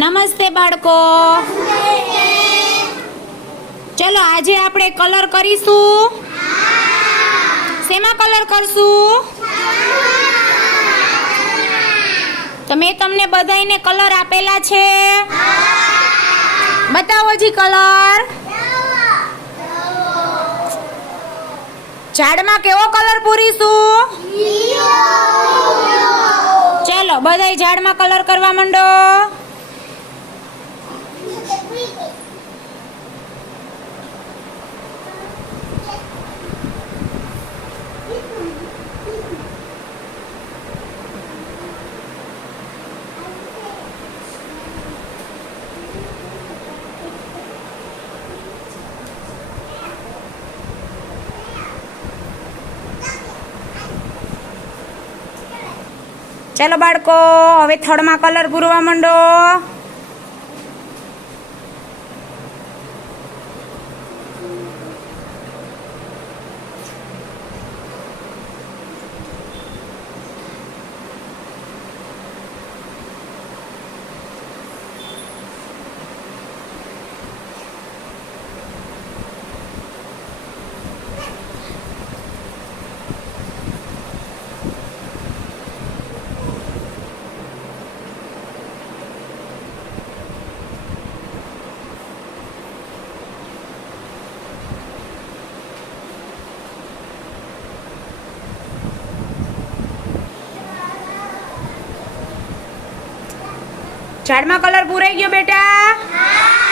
નમસ્તે બાળકો. ચલો, આજે આપણે કલર કરીશું. શેમાં કલર કરશું? તો મેં તમને બધાયને કલર આપેલા છે. બતાવો જી કલર ઝાડમાં કેવો કલર પૂરીશું? ચાલો, બધાય ઝાડમાં કલર કરવા માંડો. ચાલો બાળકો હવે થડમાં કલર પૂરવા માંડો. ઝાડમાં કલર પૂરાઈ ગયો બેટા.